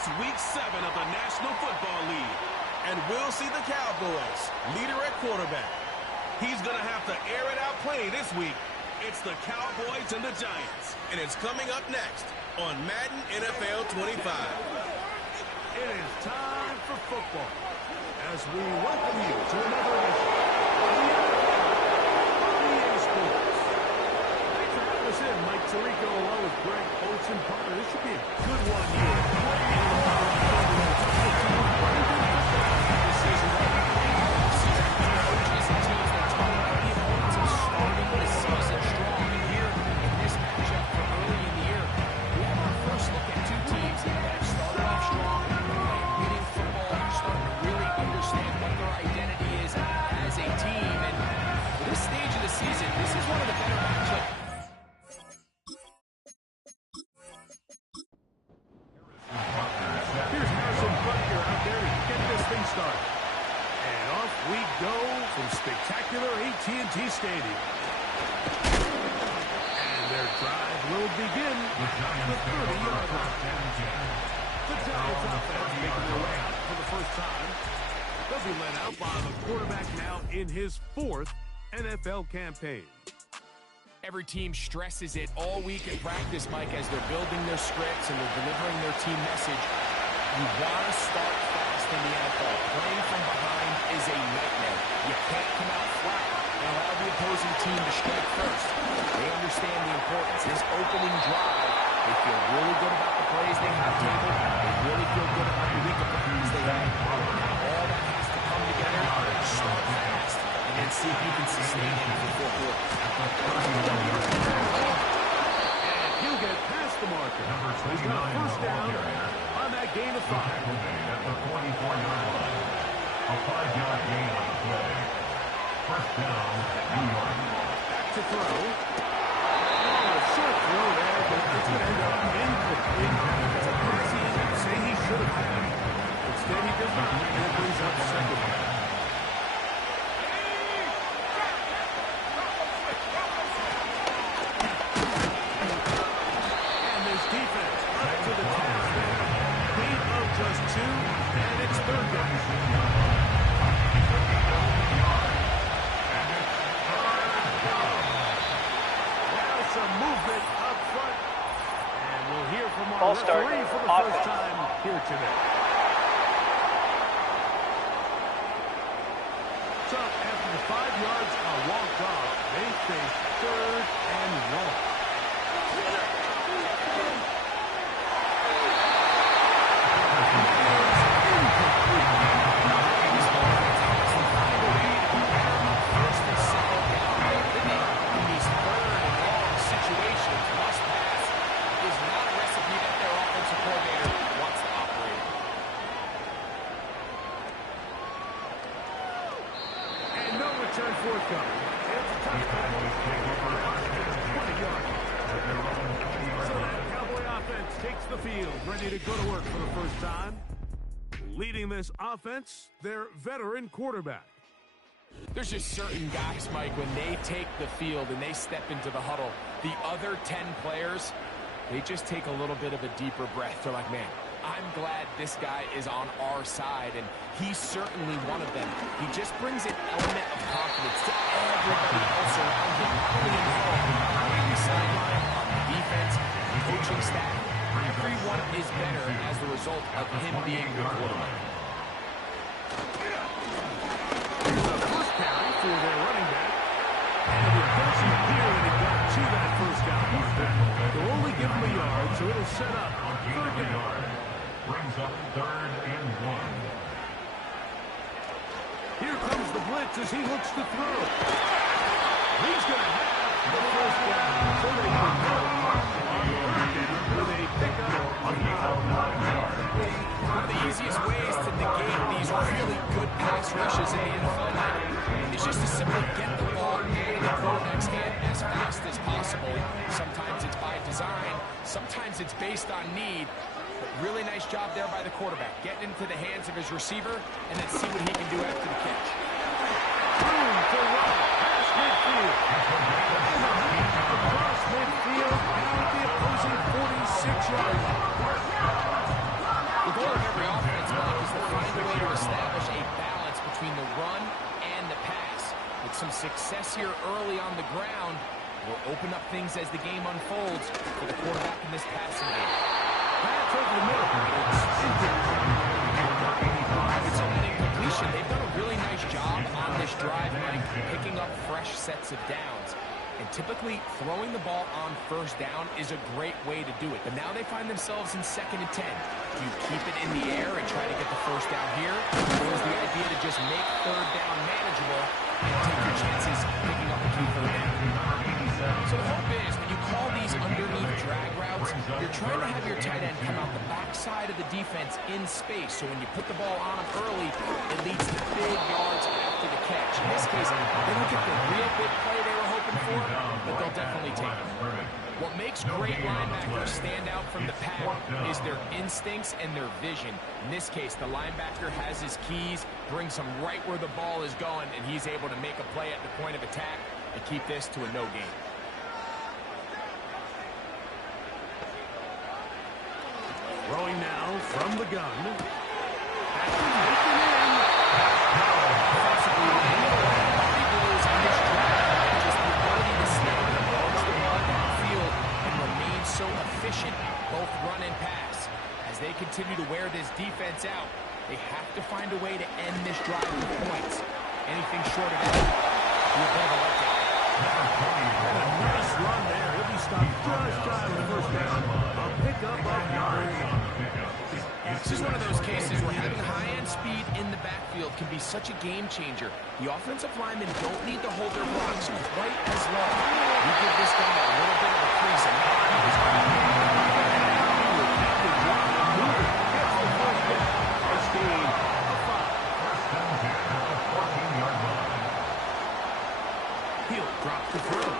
It's Week 7 of the National Football League. And we'll see the Cowboys, leader at quarterback. He's going to have to air it out play this week. It's the Cowboys and the Giants. And it's coming up next on Madden NFL 25. It is time for football as we welcome you to another edition of the EA Sports. Thanks for having us in. Mike Tirico along with Greg Olsen. Partner, this should be a good one here. Spectacular AT&T Stadium. And their drive will begin with the 30-yard line. The Giants offense making their way out for the first time. They'll be led out by the quarterback now in his 4th NFL campaign. Every team stresses it all week in practice, Mike, as they're building their scripts and they're delivering their team message. You want to start fast in the NFL. Playing from behind is a nightmare. You can't come out flat and allow the opposing team to strike first. They understand the importance. This opening drive, they feel really good about the plays they have tabled. They really feel good about the week of plays they have. All that has to come together, start fast, and then see if you can sustain it in the fourth quarter. And he'll get past the marker. He's got a first down on that gain of 5. At the 44-yard line. A 5-yard gain on the play. First down, New York. Back to throw. Oh, a short throw there, but it's going to end up incomplete. It's a pass he didn't say he should have had. Instead, he does not, and it brings up second down. And this defense up to the task there. Gain of just 2, and it's third down. Some movement up front, and we'll hear from our referee for the first time here today. So after the 5 yards are walked off, they face 3rd and 1. Ready to go to work for the first time. Leading this offense, their veteran quarterback. There's just certain guys, Mike, when they take the field and they step into the huddle, the other 10 players, they just take a little bit of a deeper breath. They're like, man, I'm glad this guy is on our side, and he's certainly one of them. He just brings an element of confidence to everybody else around him, not only in the huddle, on the sideline, on the defense, the coaching staff. Everyone is better as a result of him being the quarterback. Here's the first carry for their running back. And it doesn't appear that he got to that first down. They'll only give him a yard, so it'll set up on 3rd down. Brings up 3rd and 1. Here comes the blitz as he looks to throw. He's going to have the first down, so they can go on 3rd down with a pickup on the outside. One of the easiest ways to negate these really good pass rushes in the NFL is just to simply get the ball in the quarterback's hand as fast as possible. Sometimes it's by design, sometimes it's based on need. But really nice job there by the quarterback, getting into the hands of his receiver and then see what he can do after the catch. Room to run past midfield. Across midfield, out the opposing 46-yard line. With will open up things as the game unfolds for the quarterback in this passing game. That's over the middle. It's an incompletion. They've done a really nice job on this drive, Mike, picking up fresh sets of downs. And typically, throwing the ball on first down is a great way to do it. But now they find themselves in 2nd and 10. Do you keep it in the air and try to get the first down here? Or is the idea to just make 3rd down manageable and take your chances picking up a key 3rd down? So the hope is, when you call these underneath drag routes, you're trying to have your tight end come out the backside of the defense in space. So when you put the ball on him early, it leads to big yards after the catch. In this case, they don't get the real big play they were hoping for, but they'll definitely take it. What makes great linebackers stand out from the pack is their instincts and their vision. In this case, the linebacker has his keys, brings him right where the ball is going, and he's able to make a play at the point of attack and keep this to a no gain. Throwing now from the gun. So efficient, both run and pass. As they continue to wear this defense out, they have to find a way to end this drive with points. Anything short of that, you're a bit of a letdown. And a nice run there. He'll be stopped just shy of the first down. A pickup of yards. This is one of those cases where having high-end speed in the backfield can be such a game changer. The offensive linemen don't need to hold their blocks quite as long. You give this guy a little bit of a crease and Hill drops the throw.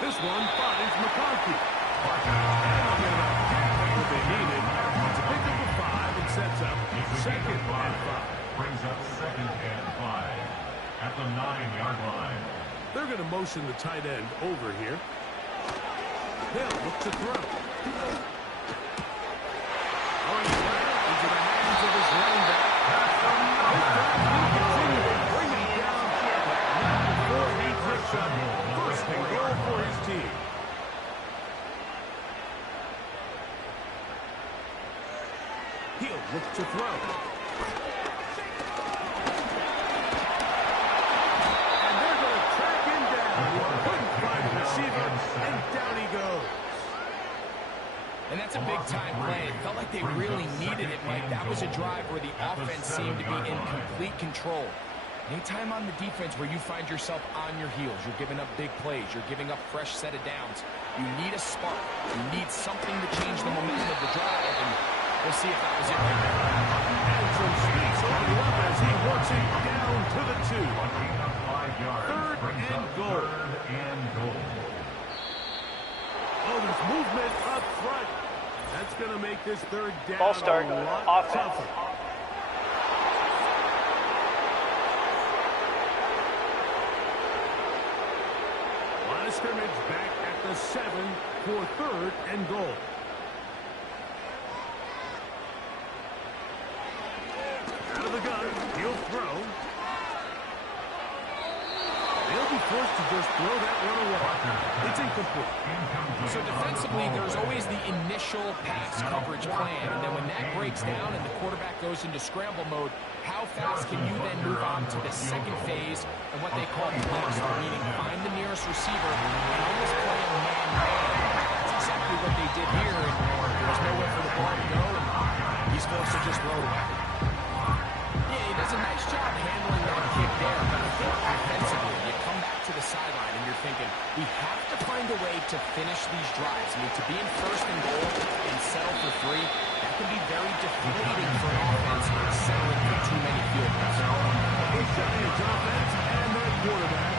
This one finds McCarthy. What they needed. It's a pickup of 5 and sets up 2nd and 5. Brings up 2nd and 5 at the 9-yard line. They're going to motion the tight end over here. Hill looks to throw. Going into the hands of his running back. Bring it down before he picks up 1st and goal for his team. Hill looks to throw. And they're going to track him down. Couldn't find the receiver, and down he goes. And that's a big-time play. It felt like they really needed it, Mike. That was a drive where the offense seemed to be in complete control. Anytime on the defense where you find yourself on your heels, you're giving up big plays, you're giving up fresh set of downs, you need a spark. You need something to change the momentum of the drive, and we'll see if that was it right there. And some space opening up as he works it down to the 2. 3rd and goal. Oh, there's movement up front. That's going to make this 3rd down Ball start. a lot Offense. tougher. Line of scrimmage back at the 7 for 3rd and goal. Out of the gun, he'll throw. They'll be forced to just throw that one away. It's incomplete. So defensively, there's always the initial pass coverage plan, and then when that breaks down and the quarterback goes into scramble mode, how fast can you then move on to the 2nd phase and what they call blast, meaning find the nearest receiver and almost play a man-man. That's exactly what they did here, and there was nowhere for the ball to go, and he's forced to just throw it away. Yeah, he does a nice job handling that kick there, but I think offensively, you come back to the sideline and you're thinking, we have to find a way to finish these drives. I mean, to be in 1st and goal and settle for 3, that can be very deflating for an offense settling for too many field goals. The Giants offense and their quarterback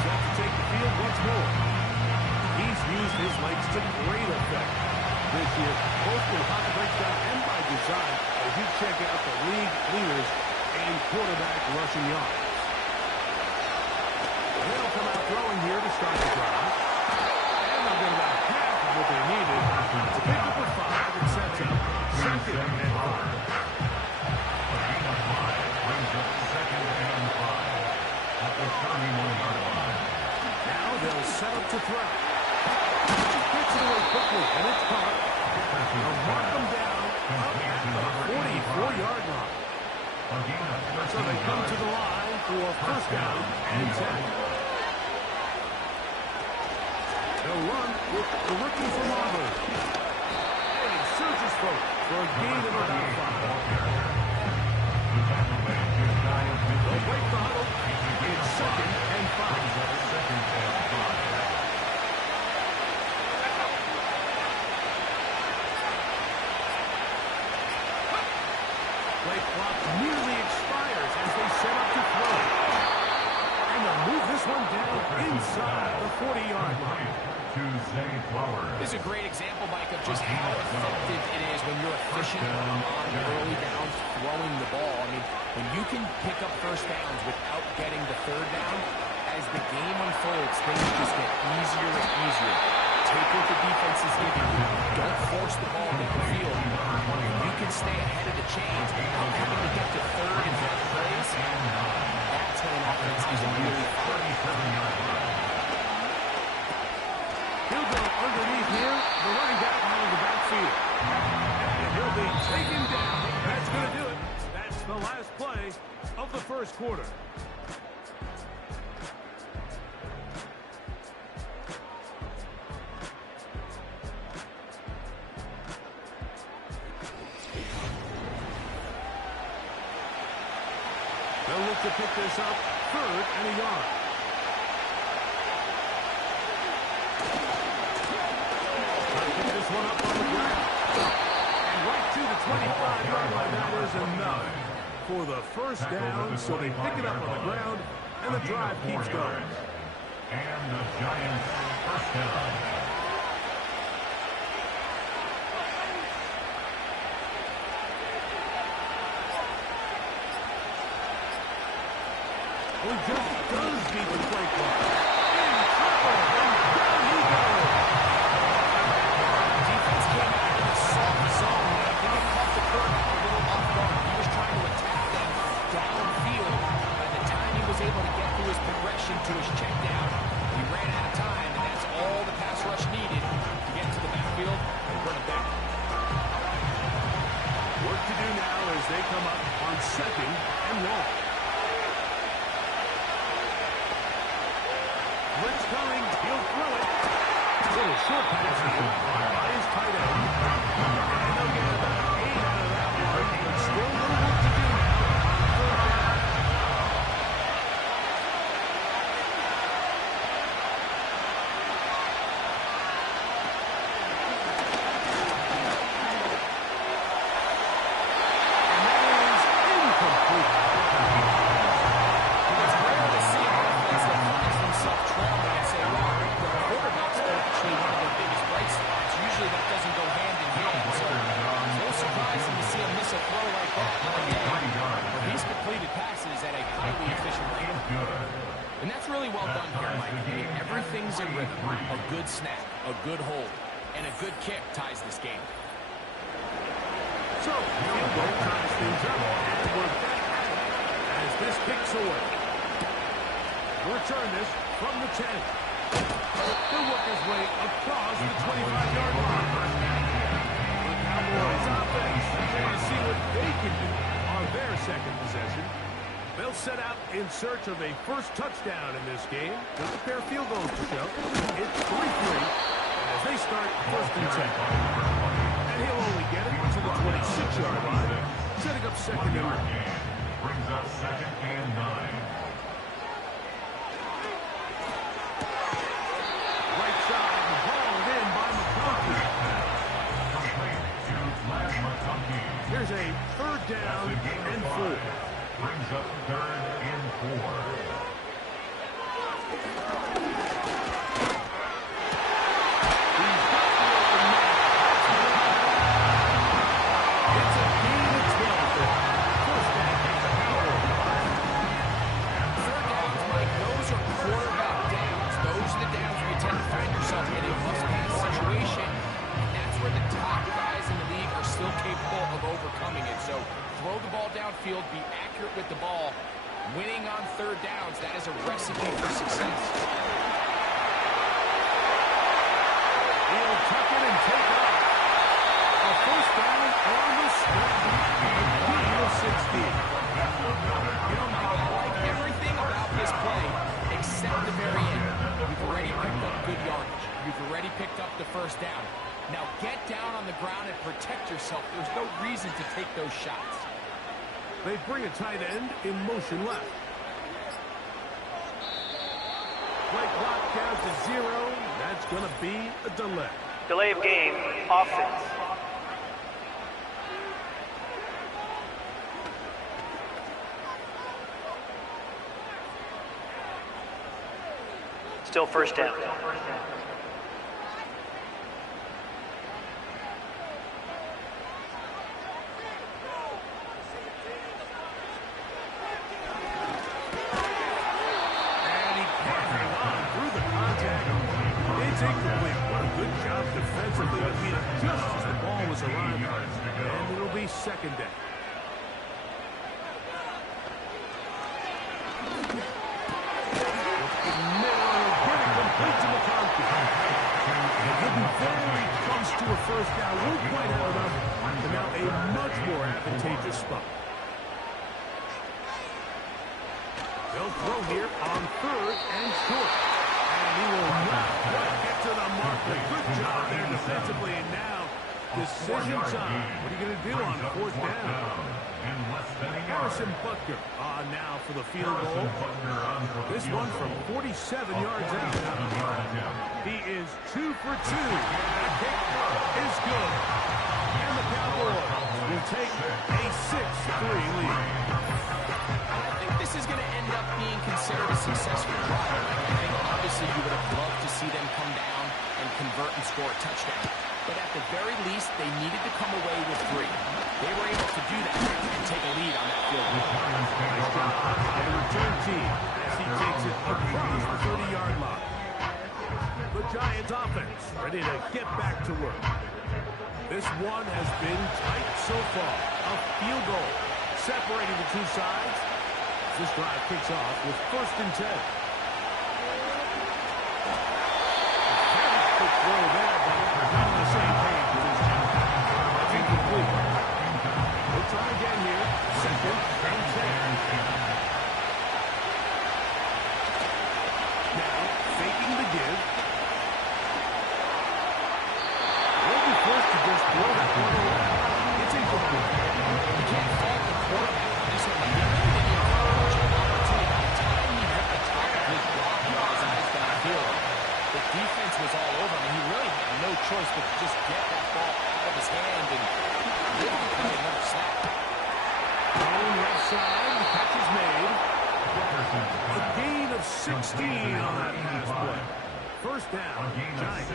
set to take the field once more. He's used his legs to great effect this year, both with hot breakdown and by design, as you check out the league leaders in quarterback rushing yards. They'll come out throwing here to start the drive. And they'll get about half of what they needed to pick up a 5 and sets up 2nd and 5. Brings up 2nd and 5 at the 31-yard line. Now they'll is set up to throw. Gets it away quickly, and it's caught. They'll mark them down up at the 44-yard line. So they come to the line for first down and 10. They'll run with the rookie from Auburn. And he surges forward for a gain of about 5. They'll break the huddle. It's second and 5. Play clock nearly expires as they set up to throw. And they'll move this one down inside the 40-yard line. This is a great example, Mike, of just how effective it is when you're efficient on early downs throwing the ball. I mean, when you can pick up first downs without getting the third down, as the game unfolds, things just get easier and easier. Take what the defense is giving you. Don't force the ball downfield. You can stay ahead of the chains without having to get to third and fourth plays. That's when an offense is really fun. He'll go underneath here. The running back out of the backfield. And he'll be taken down. That's going to do it. That's the last play of the first quarter. They'll look to pick this up. Third and a yard. This one up on the ground. And right to the 25-yard line. That is enough for the first down. So they pick it up on the ground, and the drive keeps going. And the Giants first down. He just does beat the play clock. In trouble, and down he goes. Defense came out in a soft zone. I think it caught the quarterback a little off guard. He was trying to attack them downfield. By the time he was able to get through his progression to his check down, he ran out of time, and that's all the pass rush needed to get to the backfield and bring it back. Work to do now as they come up on second and long. Blitz coming. He'll throw it. Little short pass here by his tight end. And they'll get about 8 out of that one. But still a little work to do now on third down. And that is incomplete. It's rare to see an offense that finds themselves trailing and say, wow, the quarterback's actually one of their biggest bright spots. Usually that doesn't go hand in hand. So it's no surprising to see him miss a throw like that. But he's completed passes at a highly efficient rate. And that's really well done here, Mike. I mean, everything's in rhythm. A good snap, a good hold, and a good kick ties this game. So, field goal ties things up, and we're back at it as this kicks away. Return this from the 10. He'll work his way across the 25-yard line. The Cowboys offense want to see what they can do on their second possession. They'll set out in search of a first touchdown in this game. With a pair of field goals to show. It's 3-3 as they start first and 10. And he'll only get it to the 26-yard line, setting up second and 9. Brings up second and 9. Right side, hauled in by McConkey. Here's a third down and 4. Brings up third and 4. It's a gain of 12 there. First down for the Cowboys. Third downs, Mike, those are quarterback downs. Those are the downs where you tend to find yourself in a must-pass situation. And that's where the top guys in the league are still capable of overcoming it. So throw the ball downfield, be accurate with the ball. Winning on third downs, that is a recipe for success. You've already picked up the first down. Now get down on the ground and protect yourself. There's no reason to take those shots. They bring a tight end in motion left. Play clock down to 0. That's going to be a delay. Delay of game, offense. Still first down. It's incomplete. What a good job defensively to beat it just as the ball was arriving. And it'll be second down. Complete to McConkey. Getting very close to a first down. Won't quite have enough. And now a much more advantageous spot. They'll throw here on 3rd and short. And he will not quite get to the marker. Good job there defensively. And now, decision time. What are you going to do on 4th down? Harrison Butker now for the field goal. This one from 47 yards out. He is 2 for 2. The kick is good. And the Cowboys will take a 6-3 lead. I think this is going to end up being considered a successful drive. I think obviously you would have loved to see them come down and convert and score a touchdown. But at the very least, they needed to come away with 3. They were able to do that and take a lead on that field goal. And return team as he takes it across the 30-yard line. The Giants offense ready to get back to work. This one has been tight so far. A field goal separating the two sides. This drive kicks off with 1st and 10. Very quick throw there, but not on the same page with his team. That's incomplete. We'll try again here. 2nd and 10. Now, faking the give. We'll be forced to just throw that one away. It's incomplete. You can't fault the quarterback on this one. He really didn't even have much of an opportunity. By the time he hit the top of his block and got his eyes downfield, the defense was all over him. He really had no choice but to just get that ball out of his hand and really play another snap. On left side, the catch is made. A gain of 16 on that pass play. First down, Giants.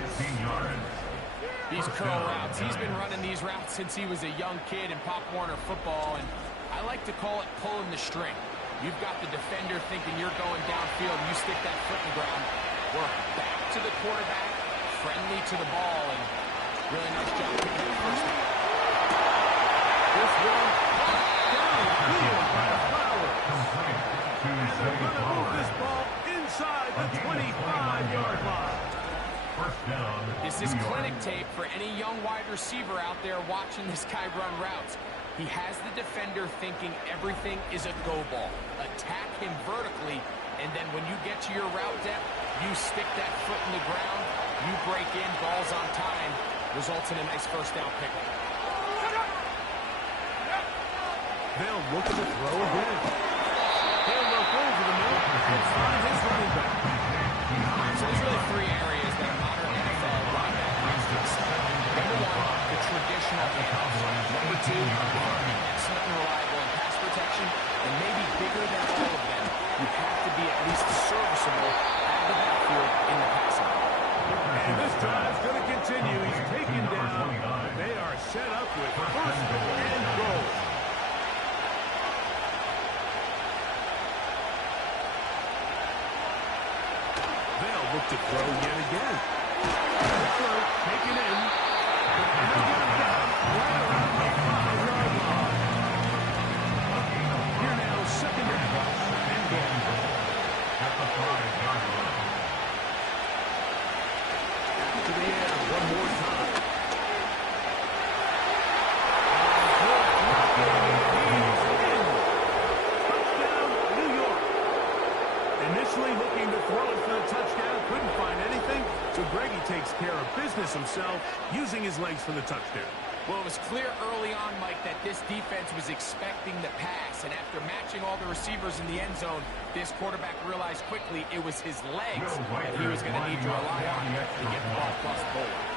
These curl routes, he's been running these routes since he was a young kid in Pop Warner football, and I like to call it pulling the string. You've got the defender thinking you're going downfield, you stick that foot in the ground, work back to the quarterback, friendly to the ball, and really nice job picking up first down. This one downfield by Flowers. And they're going to move this ball inside the 25-yard line. This is clinic tape for any young wide receiver out there watching this guy run routes. He has the defender thinking everything is a go ball. Attack him vertically, and then when you get to your route depth, you stick that foot in the ground, you break in, balls on time, results in a nice first down pickup. They'll look at the throw again. He'll look over the middle and find his running back. So there's really 3 areas that a modern NFL linebacker needs to excel. Number 1, the traditional handoffs. Number 2, being excellent and reliable in pass protection. And maybe bigger than all of them, you have to be at least serviceable out of the backfield in the passing. And this drive's going to continue. He's taken down. They are set up with 1st and goal. They'll look to throw yet again. Taken in. And they'll get it down right around the 5-yard line. Here now, 2nd and goal. At the 5-yard line. To the air one more time. Touchdown, New York. Initially looking to throw it for the touchdown, couldn't find anything, so So Brady takes care of business himself, using his legs for the touchdown. Well, it was clear early on, Mike, that this defense was expecting the pass. And after matching all the receivers in the end zone, this quarterback realized quickly it was his legs that he was going to need to rely on to get the ball across the goal line.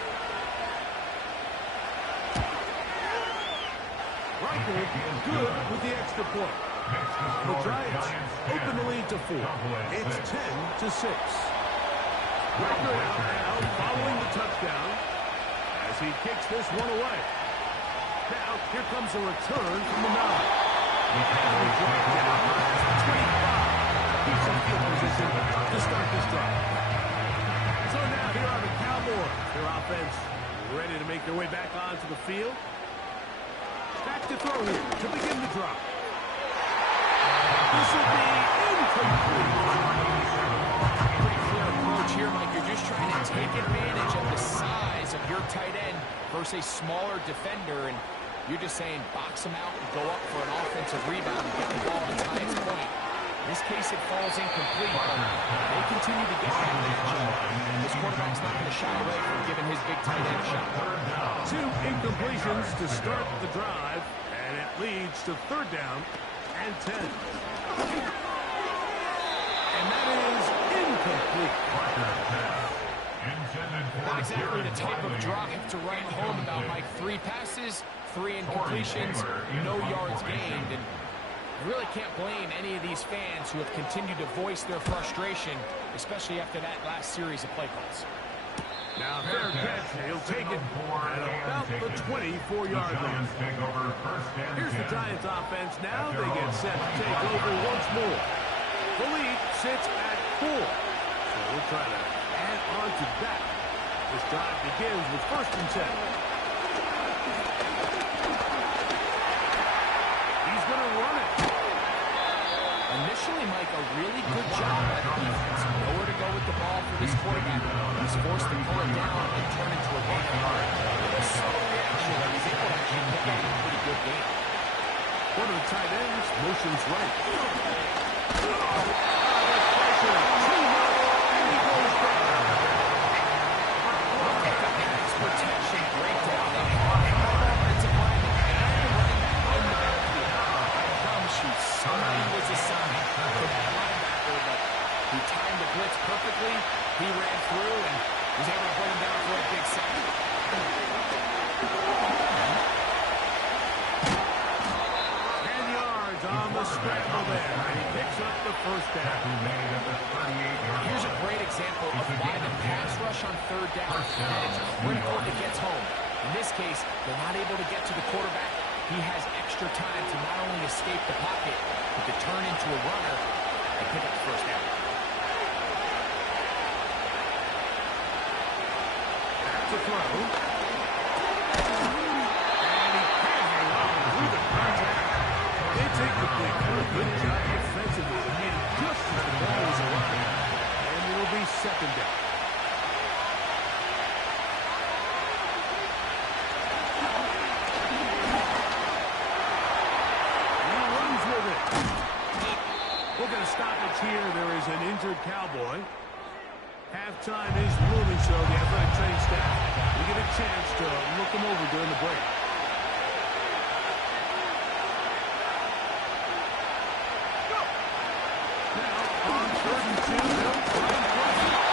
Reichel good with the extra point. The Giants open the lead to 4. It's 10-6. Reichel out now following the touchdown as he kicks this one away. Now, here comes a return from the 9. And we drive down to 25. Keeps some field position to start this drive. So now here are the Cowboys. Their offense ready to make their way back onto the field. Back to throw here to begin the drive. This will be incomplete. Pretty clear approach here, Mike. You're just trying to take advantage of the size of your tight end versus a smaller defender, and you're just saying box him out and go up for an offensive rebound and get the ball at its highest point. In this case, it falls incomplete, but they continue to get that matchup, and this quarterback's not going to shy away from giving his big tight end a shot. 2 incompletions to start the drive, and it leads to 3rd down and 10. And that is incomplete. Not exactly the type of drive to write home about, Mike. 3 passes, 3 incompletions, no yards gained, and you really can't blame any of these fans who have continued to voice their frustration, especially after that last series of play calls. Now, fair catch. He'll take it at about the 24-yard line. Here's the Giants offense now. They get set to take over once more. The lead sits at 4. So we'll try to add on to that. This drive begins with 1st and 10. He's going to run it. Initially, Mike, a really good job by the defense. Nowhere to go with the ball for this quarterback. He's forced to pull it down and turn into a gain of yard. A subtle reaction that he's able to actually pick up a pretty good game. One of the tight ends motions right. Protection breakdown. They have offensive lineman and the running back in the backfield. I promise you, somebody was assigned to that linebacker, but he timed the blitz perfectly. He ran through and was able to bring him down for a big sack. 10 yards on the scramble there, and he picks up the 1st down. Here's a great example of why the pass rush on 3rd down is critical if it gets home. In this case, they're not able to get to the quarterback. He has extra time to not only escape the pocket, but to turn into a runner and pick up the 1st down. Back to throw. And he can't hang on through the contact. It's incomplete. Good job defensively. And just as the ball was arriving. And it'll be 2nd down. He runs with it. We're going to stop it here. There is an injured Cowboy. Halftime is looming, so the athletic training staff will get a chance to look them over during the break. Now, on 3rd and 2, they'll try and push it.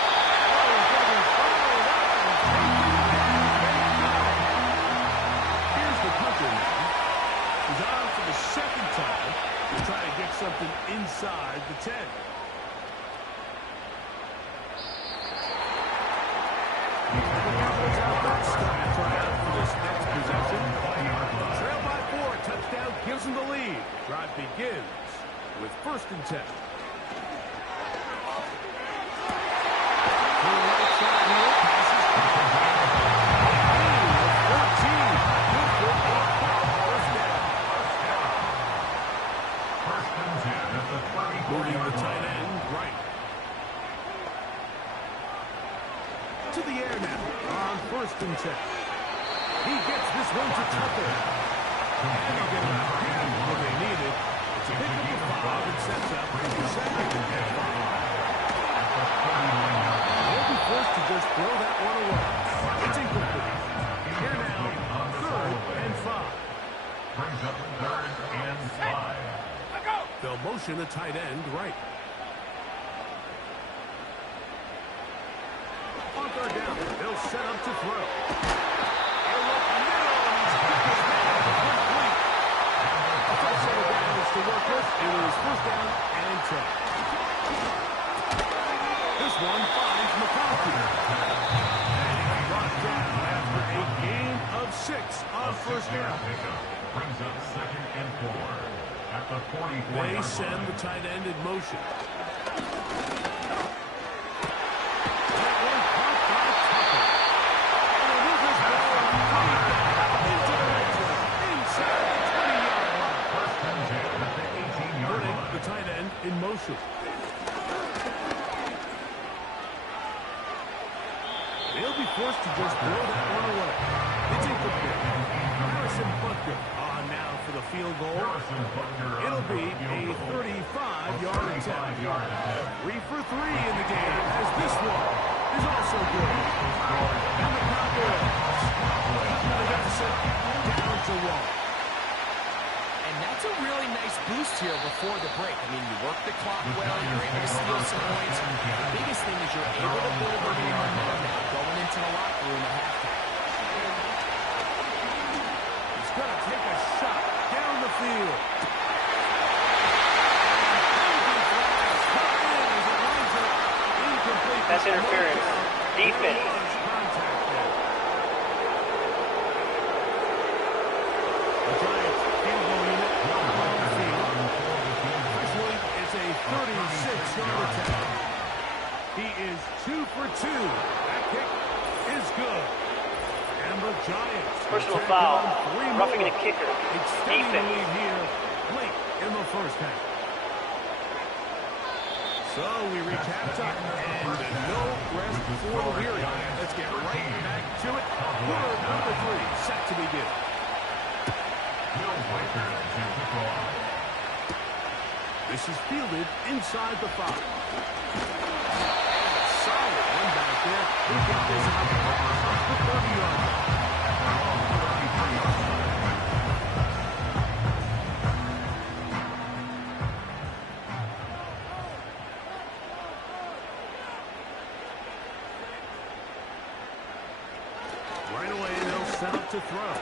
Here's the punter now. He's on for the 2nd time to try to get something inside the 10. Trail by 4, touchdown gives them the lead. Drive begins with 1st and 10. To the right side here, passes. 14. Good for 1st down. 1st and 10 at the 24-yard line. Moving the tight end right. To the air now on 1st and 10. He gets this one to Tucker. And he'll get about what they needed. It's a pick up the 5 and sets up the 2nd and 5. They'll be forced to just throw that one away. It's incomplete. Here now, 3rd and 5. Brings up 3rd and 5. They'll motion the tight end right. On 3rd down, they'll set up to throw. He'll look middle, and he's got his man complete. A first set of downs to work with. It is 1st down and 10. This one finds McConkey. And he's brought down after a gain of 6 on 1st down. Brings up 2nd and 4. At the 44. They send the tight end in motion. That one caught by Tucker. And a Rivers ball way back into the red zone. Inside the 20-yard line. 1st and 10 at the 18-yard line. The tight end in motion. They'll be forced to just throw that one away. It's incomplete. Harrison Butker on now for the field goal. It'll be a 35-yard attempt. 3 for 3 in the game, as this one is also good. And the Cowboys cut the deficit down to 1. And that's a really nice boost here before the break. I mean, you work the clock well, you're able to steal some points. The biggest thing is you're able to build a lead momentum now going into the locker room at halftime. He's going to take a shot down the field. That's interference. Defense. The Giants field goal unit on the field. Officially, it's a 36-yard attempt. He is 2 for 2. That kick is good. And the Giants Personal tack foul. on 3 Roughing more, a kicker. extending the Defense. lead here late in the 1st half. So we reach halftime, and no rest for the weary. Let's get right back to it. Quarter number 3 set to begin. This is fielded inside the 5. Solid one back there. We get this out across the 30-yard line. Right away, they'll set up to throw.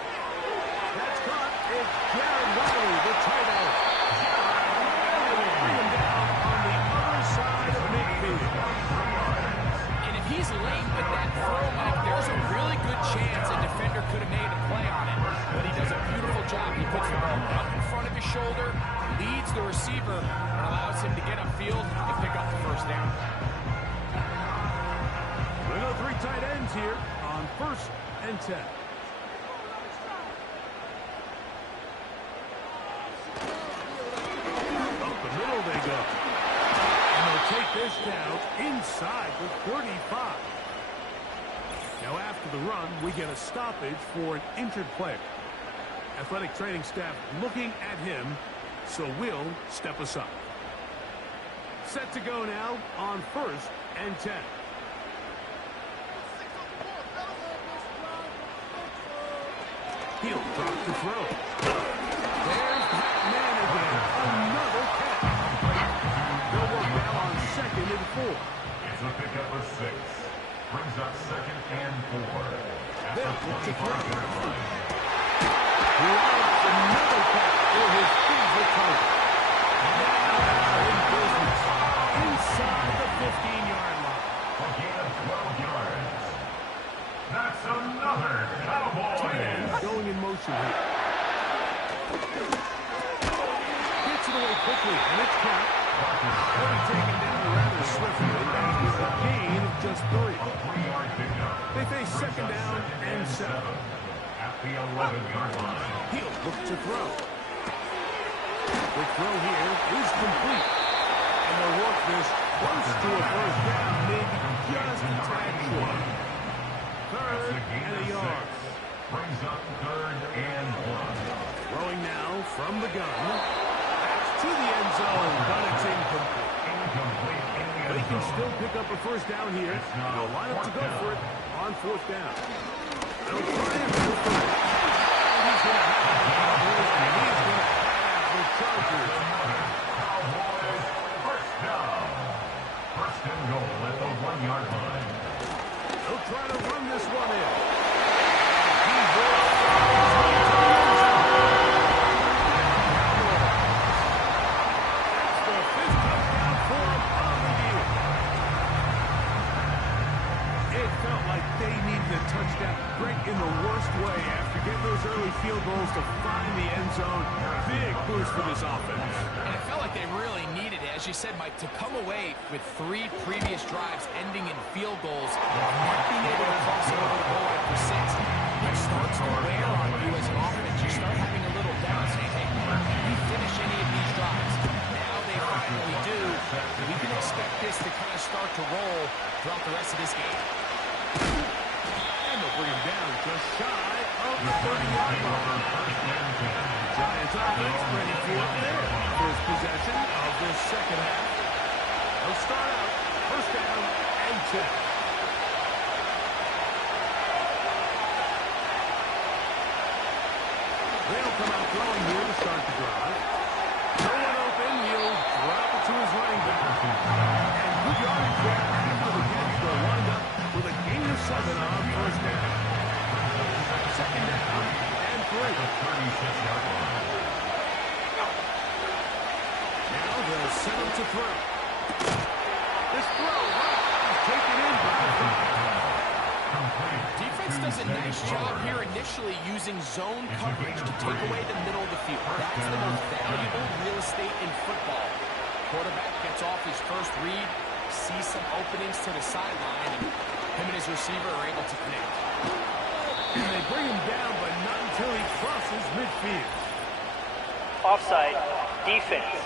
That's caught. It's Jared Riley, the tight end. Riley will bring him down on the other side of midfield. And if he's late with that throw, Mike, there's a really good chance a defender could have made a play on it. But he does a beautiful job. He puts the ball up in front of his shoulder, leads the receiver, and allows him to get upfield and pick up the 1st down. We go 3 tight ends here on 1st and 10. Up the middle they go. And they'll take this down inside the 35. Now after the run, we get a stoppage for an injured player. Athletic training staff looking at him, so we'll step aside. Set to go now on 1st and 10. He'll drop the throw. There's that man again. Another catch. They'll work now on 2nd and 4. It's a pickup of 6. Brings up 2nd and 4. They'll look to throw. He allows another catch for his favorite target. Now in business. Inside the 15-yard line. A gain of 12 yards. That's another Cowboy. Going in motion here. Gets it away quickly, and it's caught. They'll be taken down rather swiftly with a gain of just 3. A 3-yard pickup. They face 2nd down and 7. At the 11-yard line. He'll look to throw. The throw here is complete. And they'll work this close to a 1st down, maybe just a tad short. 3rd and a yard. Brings up 3rd and 1. Throwing now from the gun. That's to the end zone, but it's incomplete. Incomplete in the They can still pick up a first down here. They'll line up to go for it on fourth down. They'll try and go for it. He's going to have the Cowboys, and he's going to have the Chargers. Cowboys, first down. First and goal at the 1-yard line. They'll try to run this one in. Touchdown break in the worst way after getting those early field goals to find the end zone. Big boost for this offense. And it felt like they really needed it. As you said, Mike, to come away with 3 previous drives ending in field goals, not being able to cross it over the goal line for 6, it starts to wear on you as an offense. You start having a little doubt saying, hey, can we finish any of these drives? Now they finally do. We can expect this to kind of start to roll throughout the rest of this game. Bring him down just shy of the 30-yard line. Giants offense ready for their first possession of this second half. They'll start out first down and 10. They'll come out throwing here to start the drive. No one open. He'll drop it to his running back. And good yardage there after the catch. They'll wind up with a gain of 7 on first down. Second down and 3. Now they'll set him to throw. This throw is taken in by the 5. Defense does a nice job here initially using zone coverage to take away the middle of the field. That's the most valuable real estate in football. Quarterback gets off his first read, sees some openings to the sideline, and him and his receiver are able to connect. And they bring him down, but not until he crosses midfield. Offside. Defense.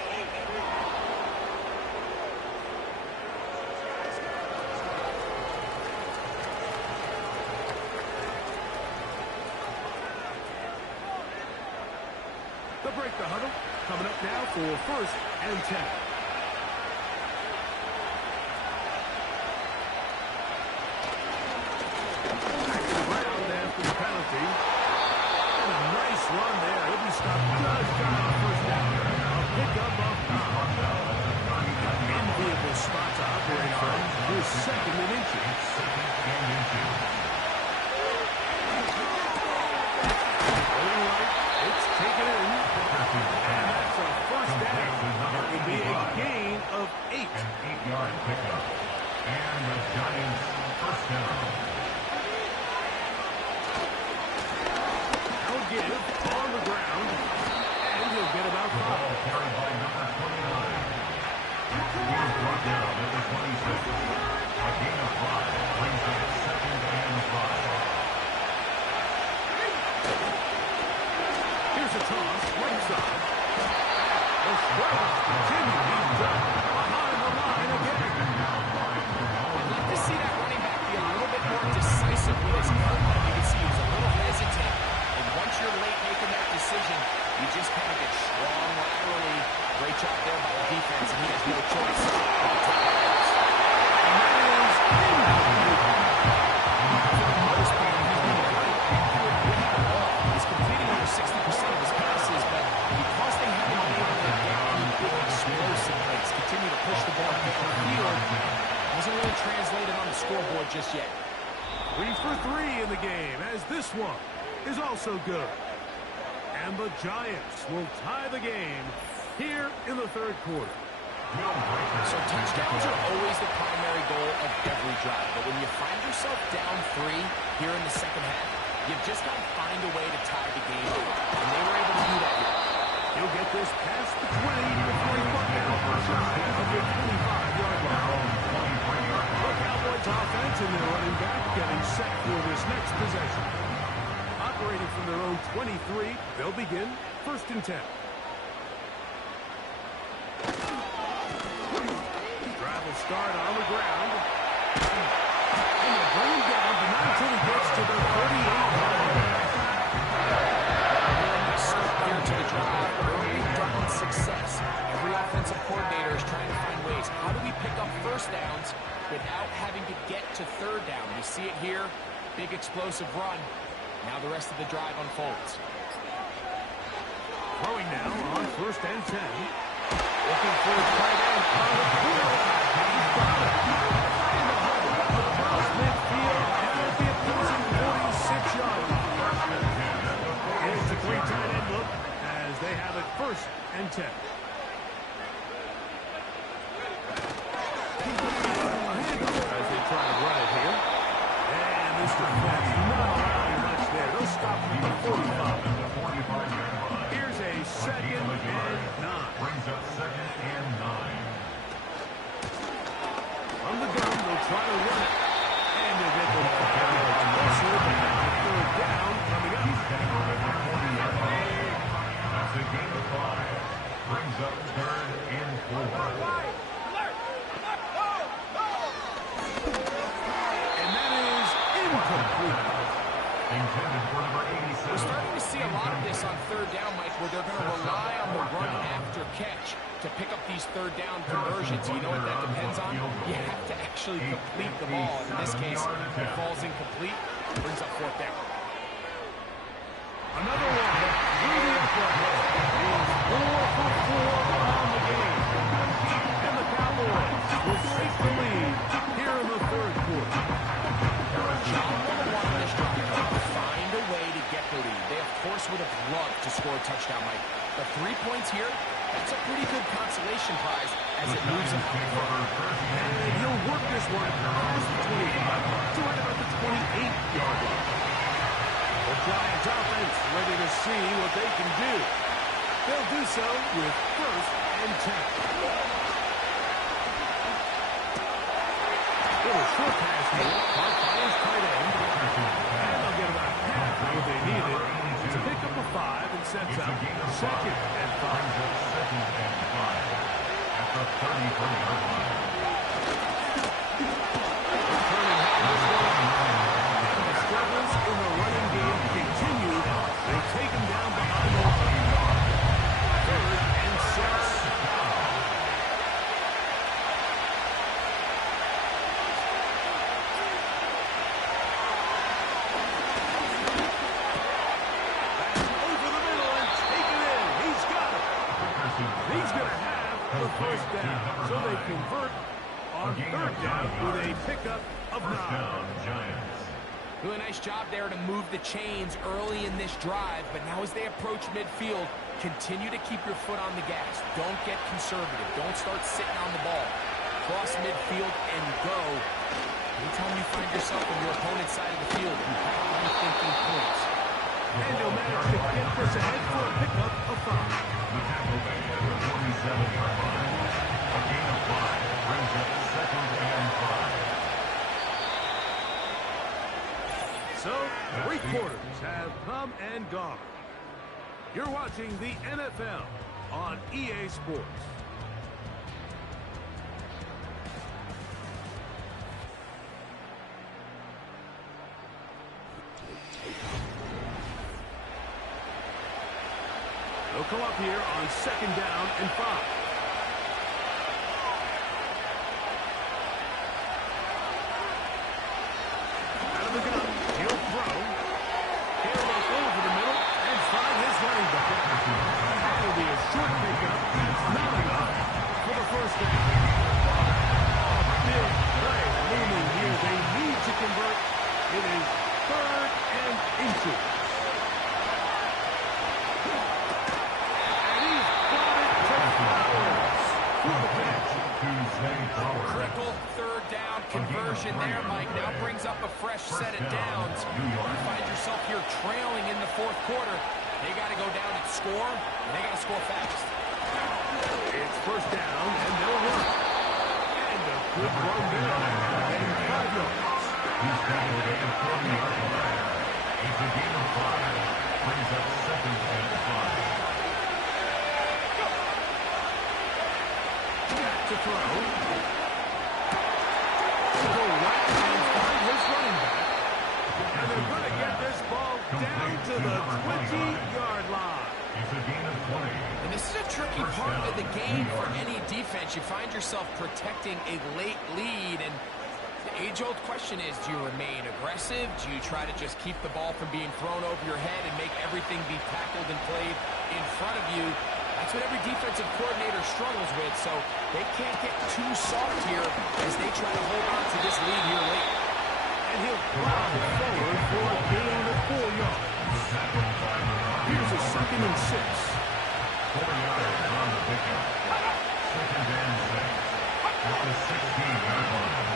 They'll break the huddle. Coming up now for first and 10. And a nice run there. He'll be stopped just shy of first down. A pickup of 9. An enviable spot to operate from. His second and inches. Rolling right. It's taken in. And that's a first down. It will be a gain of 8. An 8-yard pickup. And the Giants first down. Give on the ground, and he'll get about 5. Ball carried by number 29. He is brought down at the 26. A gain of 5 brings up second and 5. Here's a toss, right side. The Squirrels continue being done behind the line again. I'd like to see that running back be a little bit more decisive with his cut. You can see he was a little hesitant. Once you're late making that decision, you just kind of get strong laterally. Great job there by the defense, and he has no choice but to take that pass. And that is For the most part, he's been very accurate with the ball. He's completing over 60% of his passes, but because they haven't been able to get any big explosive plays, continue to push the ball down the field, hasn't really translated on the scoreboard just yet. 3 for 3 in the game, as this one is also good. And the Giants will tie the game here in the third quarter. So touchdowns are always the primary goal of every drive. But when you find yourself down 3 here in the second half, you've just got to find a way to tie the game up. And they were able to do that here. He'll get this past the 20 to the 21 now, shy of the 25-yard line. The Cowboys offense and their running back getting set for this next possession. Operating from their own 23, they'll begin first and 10. Drive will start on the ground. And they'll bring him down, but not until he gets to the 38-yard line. Start here to the drive. Early down success. Every offensive coordinator is trying to find ways. How do we pick up first down Big explosive run. Now the rest of the drive unfolds. Throwing now on 1st and 10. Looking for his tight end on the field. He's got it. In the huddle. Across midfield. And at the opposing 46-yard line. It's a great tight end look as they have it 1st and 10. As they try to run it here. And this defense not allowing much there. They'll stop him at the 45. Here's a 2nd and 9. Brings up 2nd and 9. From the gun, they'll try to run it. And they'll get the ball closer, but now 3rd down coming up. That's a gain of 5. Brings up 3rd and 4. And that is incomplete. Intended for number 87. We're starting to see a lot of this on 3rd down, Mike, where they're going to rely on the run after catch to pick up these 3rd down conversions. You know what that depends on? You have to actually complete the ball. In this case, it falls incomplete, brings up 4th down. Another one through the upright. He's 4 for 4 on the game. And the Cowboys will take the lead here in the 3rd quarter. Job number 1 on this drive, find a way to get the lead. They, of course, would have loved to score a touchdown, Mike. But 3 points here, that's a pretty good consolation prize as it moves them forward. And he'll work this one past the 25 to right about the 28-yard line. The Giants offense ready to see what they can do. They'll do so with 1st and 10. Little short pass here, caught by his tight end. And they'll get about half of what they needed to pick up a 5 and sets up 2nd and 5. Second and 5 at the 34-yard line. Turning out this one. And the struggles in the running game continue. They take him down behind the line. 3rd and 6. He's going to have the 1st down. So they convert on 3rd down with a pickup of 9. Giants. Really nice job there to move the chains early in this drive, but now as they approach midfield, continue to keep your foot on the gas. Don't get conservative. Don't start sitting on the ball. Cross midfield and go. Anytime you find yourself on your opponent's side of the field, you have to be thinking points. And he'll manage to get this ahead for a pickup of 5. The tackle made at the 47-yard line. A gain of 5 brings up 2nd and 5. So, 3 quarters have come and gone. You're watching the NFL on EA Sports. They'll come up here on 2nd down and 5. Out of the gun, he'll throw. He'll look over the middle and find his running back. That'll be a short pickup. It's not enough for the 1st down. Big play looming here. They need to convert. It is 3rd and inches. Critical 3rd down conversion there, Mike. Now brings up a fresh set of downs. You find yourself here trailing in the 4th quarter. They got to go down and score, and they got to score fast. It's 1st down, and they'll run. And a good run there. Getting 5 yards. He's tackled at the 40-yard line. It's a gain of 5. Brings up 2nd and 5. To throw. To go right and find his running back. And they're going to get this ball down to the 20-yard line. It's a gain of 20. And this is a tricky part of the game for any defense. You find yourself protecting a late lead, and age-old question is, do you remain aggressive? Do you try to just keep the ball from being thrown over your head and make everything be tackled and played in front of you? That's what every defensive coordinator struggles with, so they can't get too soft here as they try to hold on to this lead here late. And he'll plow forward for a gain of 4 yards. Here's a 2nd and 6. 4 yards on the pickup. 2nd and 6. At the 16-yard line.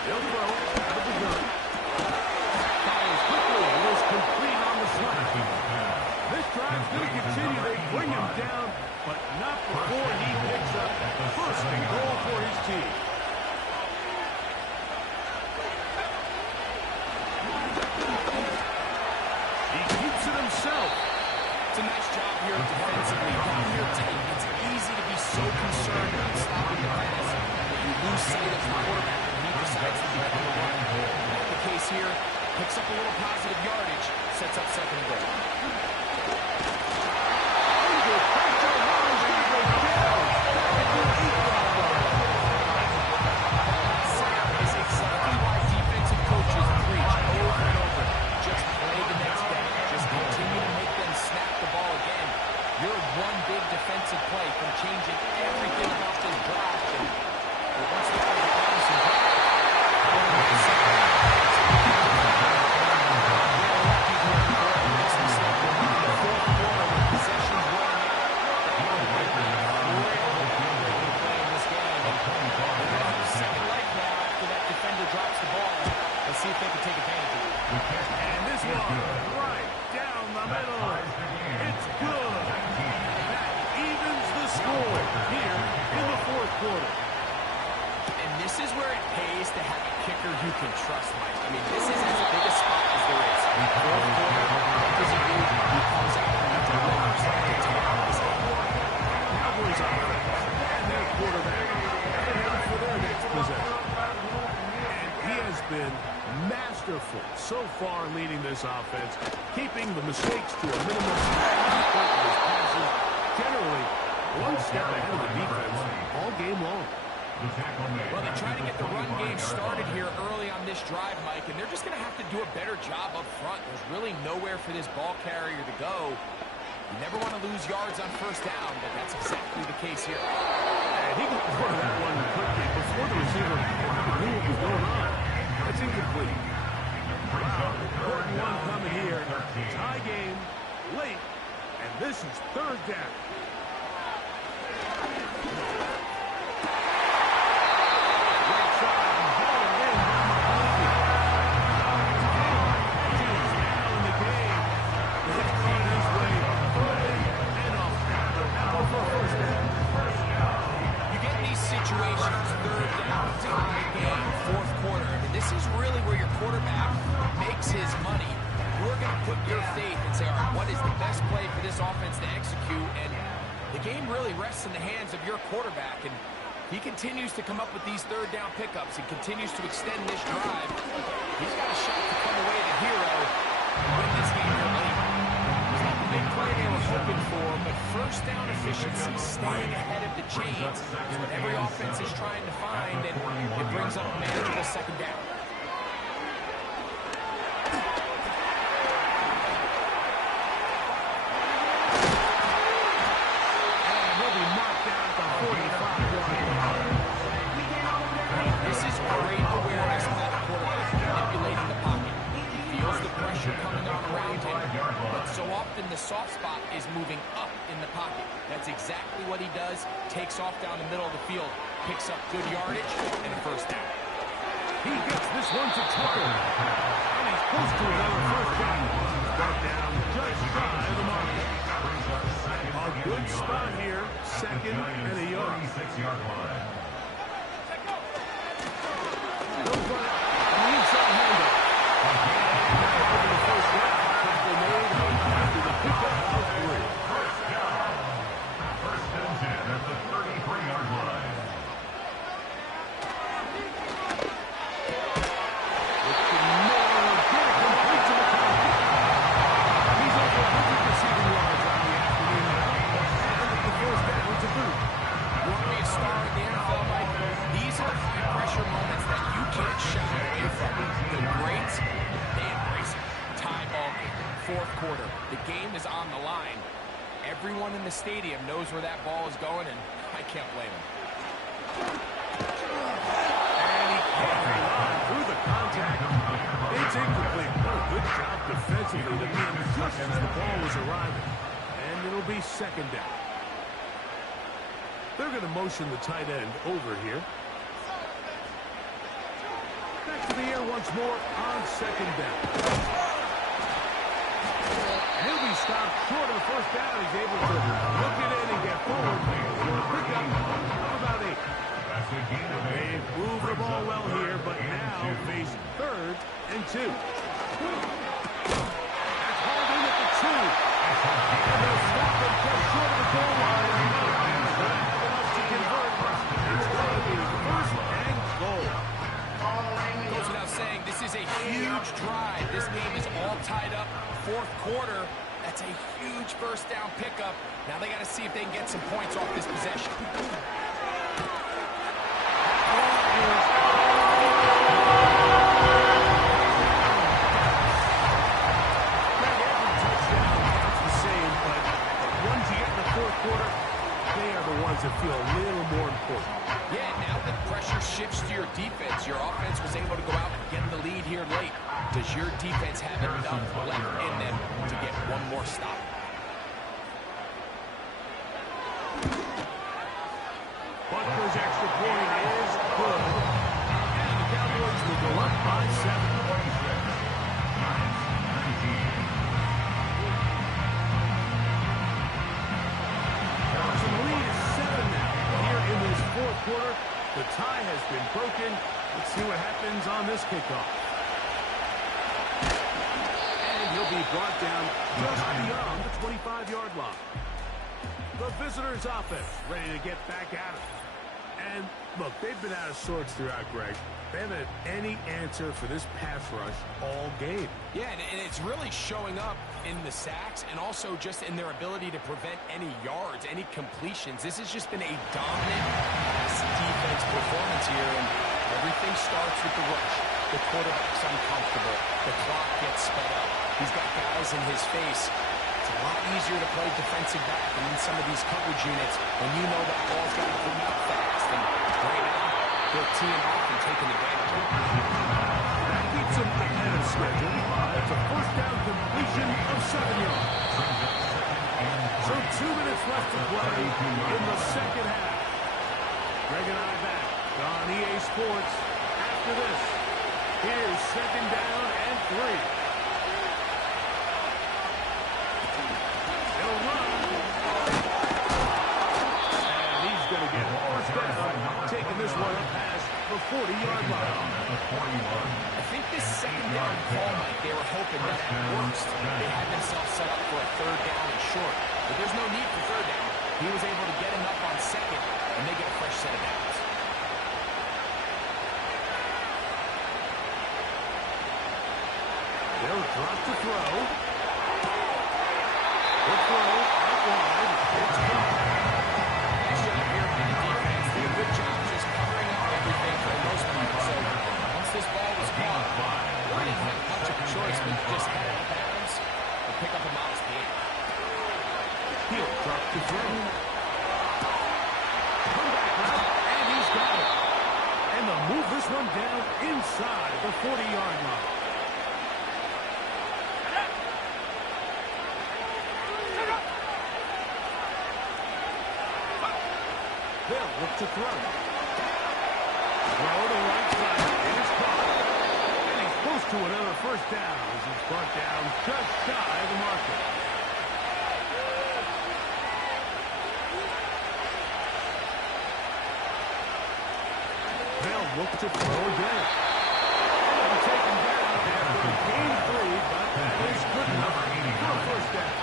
They'll throw out of the gun. Fires quickly and is complete on the slant. This drive's going to continue. They bring him down, but not before he picks up 1st and goal for his team. He keeps it himself. It's a nice job here defensively. Down here tight, it's easy to be so concerned about stopping the pass that you lose sight of the quarterback when he decides to become a run. Not the case here. Picks up a little positive yardage, sets up 2nd and goal. Is exactly why defensive coaches preach over and over. Just play the next down. Just continue to make them snap the ball again. You're one big defensive play from changing everything about this drive. And once they play the bounce and back, drops the ball. Let's see if they can take advantage of it. And this one right down the middle. It's good. That evens the score here in the 4th quarter. And this is where it pays to have a kicker you can trust, Mike. I mean, this is as big a spot as there is. In the 4th quarter, what does he do? He comes out and he delivers to take on this game. Cowboys offense and their quarterback headed for their next possession. He has been masterful so far leading this offense, keeping the mistakes to a minimum. His passes generally one step ahead of the defense all game long. Well, they try to get the run game started here early on this drive, Mike, and they're just going to have to do a better job up front. There's really nowhere for this ball carrier to go. You never want to lose yards on 1st down, but that's exactly the case here. And he got rid of that one quickly before the receiver knew what was going on. That's incomplete. Wow, important one coming here. Tie game, late, and this is 3rd down. Right side, ball in down the pocket. He's now in the game. He's on his way early and off. Now for 1st down. You get in these situations, 3rd down, tie game, 4th quarter. I mean, this is really where your quarterback makes his money. You're going to put your faith and say, all right, what is the best play for this offense to execute? And the game really rests in the hands of your quarterback. And he continues to come up with these 3rd down pickups and continues to extend this drive. He's got a shot to come away the hero and win this game here late. It's not the big play they were hoping for, but 1st down efficiency, staying ahead of the chains, is what every offense is trying to find, and it brings up a manageable 2nd down. This is great awareness by the quarterback, manipulating the pocket. He feels the pressure coming on around him, but so often the soft spot is moving up in the pocket. That's exactly what he does. Takes off down the middle of the field, picks up good yardage, and a 1st down. He gets this one to Tucker, and he's close to another 1st down. Brought down just shy of the mark. A good spot here, 2nd and a yard. 36-yard line. No front, on the inside handoff. Over the 1st down, tackle made after the pickup of 3. 1st down. 1st and 10 at the 33-yard line. He's over 100 receiving yards on the afternoon. And the 1st down to boot. You want to be a star in the NFL, Mike? fourth quarter. The game is on the line. Everyone in the stadium knows where that ball is going, and I can't blame him. And he can't hang on through the contact. It's incomplete. What a good job defensively to be in just as the ball was arriving. And it'll be second down. They're going to motion the tight end over here. Back to the air once more on second down. And he'll be stopped short of first down. He's able to look it in and get forward for a pickup of about 8. They've moved the ball well here, but now face 3rd and 2. That's hauled in at the 2. And they'll stop him just short of the goal line. Not enough to convert. It's going to be 1st and goal. Goes without saying, this is a huge drive. This game is all tied up. Fourth quarter, that's a huge first down pickup. Now they got to see if they can get some points off this possession. That feel a little more important. Yeah, now the pressure shifts to your defense. Your offense was able to go out and get the lead here late. Does your defense have enough left in them to get one more stop? Butler's extra point is good. And the Cowboys will go up by 7. Fourth quarter, the tie has been broken. Let's see what happens on this kickoff. And he'll be brought down just beyond the 25-yard line. The visitors' offense ready to get back at it. And look, they've been out of sorts throughout, Greg. They haven't had any answer for this pass rush all game. Yeah, and it's really showing up in the sacks and also just in their ability to prevent any yards, any completions. This has just been a dominant pass defense performance here, and everything starts with the rush. The quarterback's uncomfortable. The clock gets sped up. He's got guys in his face. It's a lot easier to play defensive back and in some of these coverage units when you know that ball's got to come out fast. And right now, they're teeing off and taking advantage of it. That keeps them ahead of schedule. That's a first down completion of 7 yards. So 2 minutes left to play in the second half. Greg and I back on EA Sports after this. Here's second down and 3. He'll run. And he's going to get first down, taking this one up past the 40-yard line. I think this second down call, Mike, they were hoping that at worst they had themselves set up for a third down and short. But there's no need for third down. He was able to get him up on second, and they get a fresh set of downs. They'll drop to throw. The throw out wide. It's caught. Nice job here by the defense. Did a good job just covering up everything for the most part. So once this ball was caught, they didn't have much of a choice but to just head out of bounds and pick up a modest gain. He'll drop to throw. Come back out, and he's got it. And they'll move this one down inside the 40-yard line. They'll look to throw. Throw to the right side. It is caught. And he's close to another first down as he's brought down just shy of the marker. They'll look to throw again. And take him down after a gain 3, but that is good enough for a first down.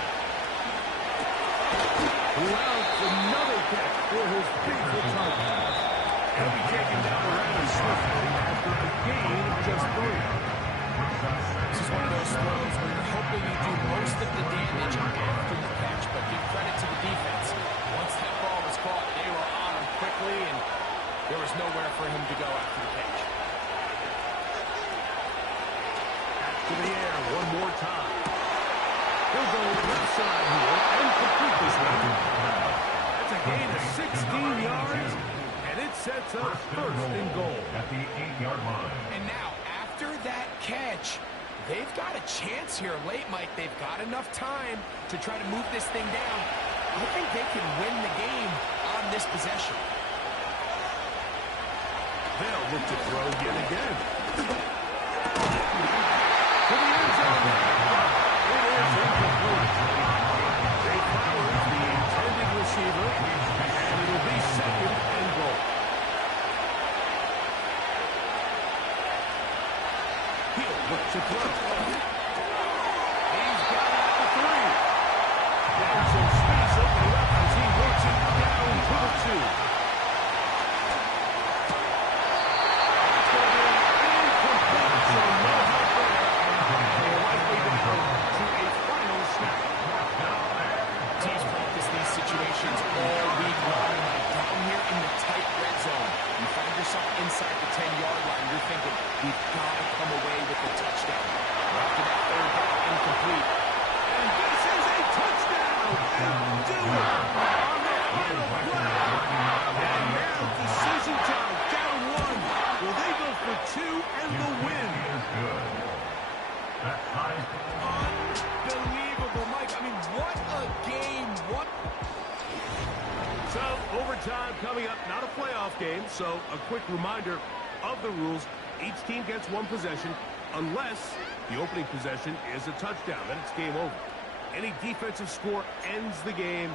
Louds another catch for his favorite target. He'll be taken down around swiftly after a gain of just 3. This is one of those throws where you're hoping you do most of the damage after the catch, but give credit to the defense. Once that ball was caught, they were on him quickly, and there was nowhere for him to go after the catch. Back to the air one more time. He'll go left side here and complete this one. That's a gain of 16 yards, and it sets up first and goal. At the 8-yard line. And now, after that catch, they've got a chance here late, Mike. They've got enough time to try to move this thing down. I think they can win the game on this possession. They'll look to throw yet again. To the end zone. It is incomplete. They followed the intended receiver, and it'll be second and goal. He'll look to throw. He's got it at the 3. There's some space opening up as he works it down to the 2. That's going to be incomplete, so no help there. They're likely down to a final snap. Teams practice these situations all week long. Down here in the tight red zone, you find yourself inside the 10-yard line. You're thinking, we've got to come away with a touchdown. After that third down, incomplete. And this is a touchdown. And do it on the final play. And now decision time, down 1. Will they go for 2 and the win? Is good. That ties. Unbelievable, Mike. I mean, what a game. What? So, overtime coming up, not a playoff game, so a quick reminder of the rules. Each team gets one possession unless the opening possession is a touchdown. Then it's game over. Any defensive score ends the game.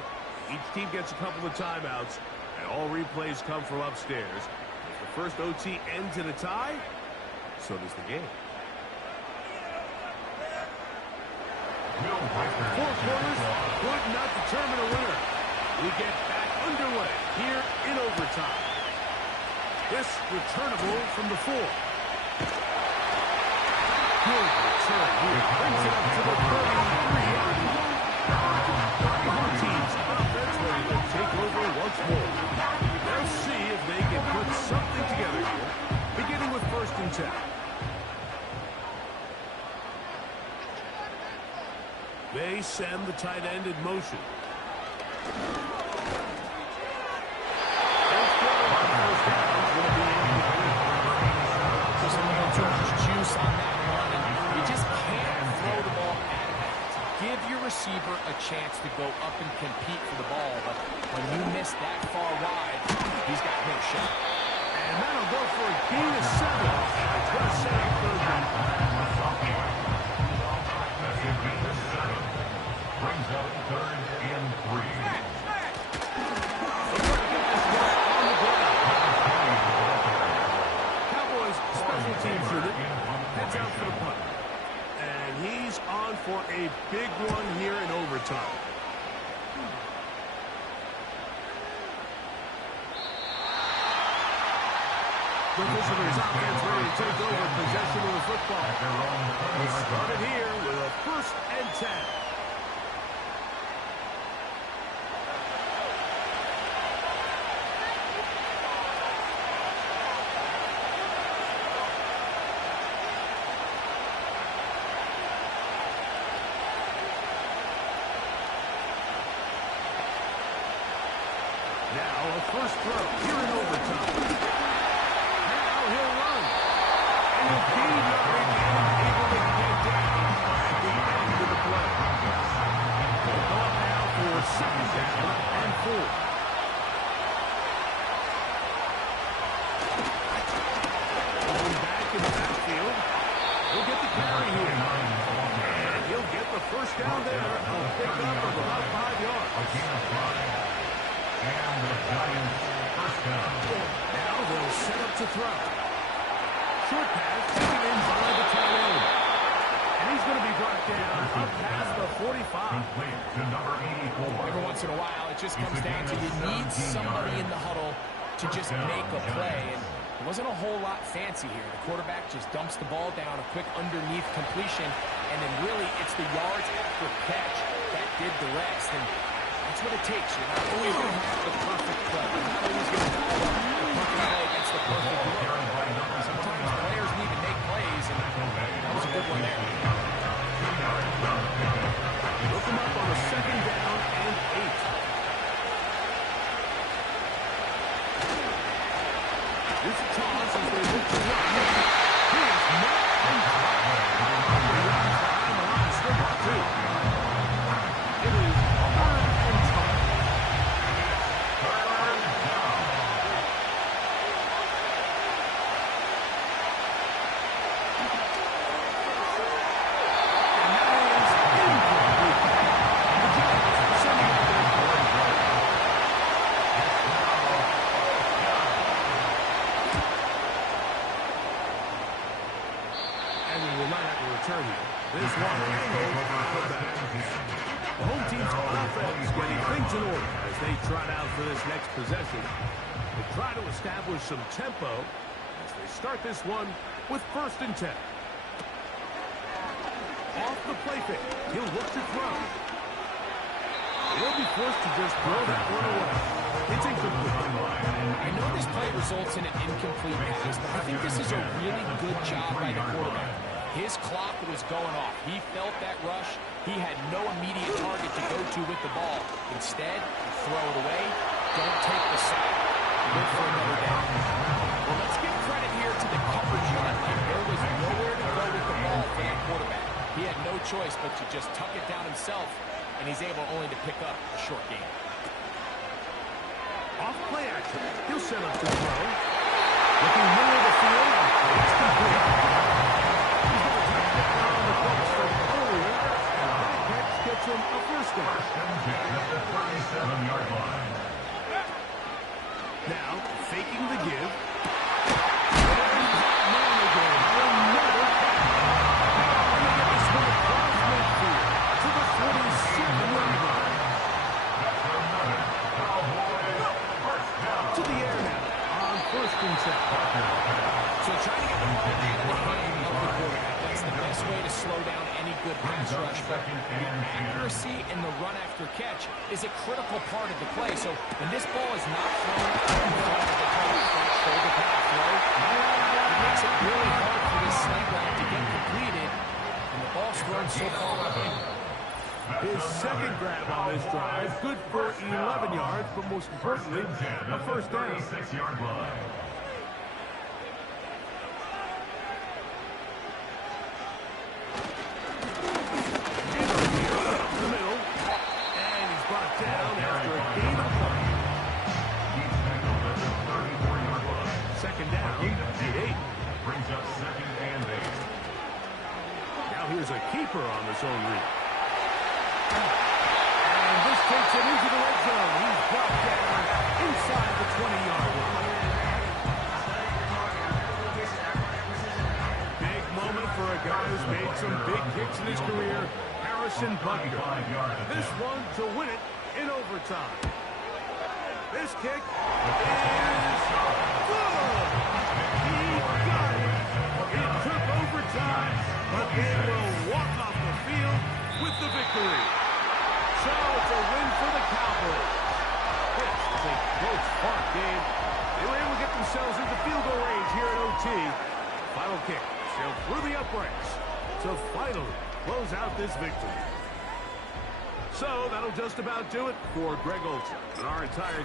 Each team gets a couple of timeouts, and all replays come from upstairs. If the first OT ends in a tie, so does the game. 4 quarters would not determine a winner. We get back underway here in overtime. This returnable from the 4. Good return here. Brings it up to the 33-yard line. Both teams offense ready to take over once more. They'll see if they can put something together here, beginning with 1st and 10. They send the tight end in motion. There's a little too much juice on that one, and you just can't throw the ball out of bounds. Give your receiver a chance to go up and compete for the ball, but when you miss that far wide, he's got no shot. And that'll go for a gain of 7. It's going to set up 3rd down. Brings up 3rd and 3. Cowboys special teams unit heads out for the punt. And he's on for a big one here in overtime. The visitors' offense ready to take over possession of the football. They started here with a 1st and 10. Now a first throw here in overtime. Now he'll run. And he'll gain yardage and able to get down at the end of the play. They'll go up now for 2nd down and 4. Going back in the backfield. He'll get the carry here. And he'll get the 1st down there. A pickup of about 5 yards. And the Giants' 1st down. Now they'll set up to throw. Short pass taken in by the tight end. And he's going to be brought down up past the 45. Complete to number 84. Every once in a while, it just comes down to you need somebody in the huddle to just make a play. And it wasn't a whole lot fancy here. The quarterback just dumps the ball down, a quick underneath completion, and then really it's the yards after catch that did the rest. And that's what it takes. You're not always going to have the perfect play. You're not always going to have the perfect play against the perfect look. Sometimes players need to make plays, and that was a good one there. And we will not have a return here. This one angled out of bounds. The home team's offense getting things in order as they trot out for this next possession. They try to establish some tempo as they start this one with 1st and 10. Off the play fake. He'll look to throw. He'll be forced to just throw that one away. It's incomplete. I know this play results in an incomplete pass, but I think this is a really good job by the quarterback. His clock was going off. He felt that rush. He had no immediate target to go to with the ball. Instead, throw it away. Don't take the sack. Look for another down. Well, let's give credit here to the coverage unit. Like there was nowhere to go with the ball for that quarterback. He had no choice but to just tuck it down himself, and he's able only to pick up a short gain. Off play action. He'll set up to throw. Looking middle of the field. It's complete. He's got a touchdown on the focus from earlier. And that catch gets him a 1st down. 37-yard line. Now, faking the give. Man again. Another catch. He got this one across midfield to the 47-yard line. To the air now on 1st and 10. So trying to get the ball out of the hand of the quarterback, that's the best way to slow down any good pass rush. But accuracy in the run after catch is a critical part of the play. So when this ball is not thrown shoulder pad throw, it makes it really hard for this slant route to get completed, and the ball's thrown so far behind. His 2nd grab on this drive, good for 11 yards, but most importantly, a 1st down. 36-yard line. The middle, and he's brought down after a gain of 1. He's tackled at the 34-yard line. 2nd down, at 8. Brings up 2nd and 8. Now here's a keeper on this own read. And this takes him into the red zone. He's brought down inside the 20-yard line. Big moment for a guy who's made some big kicks in his career, Harrison Butker. This one to win it in overtime. This kick is good. He got it. It took overtime, but they will walk off the field with the victory. So it's a win for the Cowboys. This is a close fought game. They were able to get themselves into field goal range here at OT. Final kick sailed through the uprights to finally close out this victory. So that'll just about do it for Greg Olsen and our entire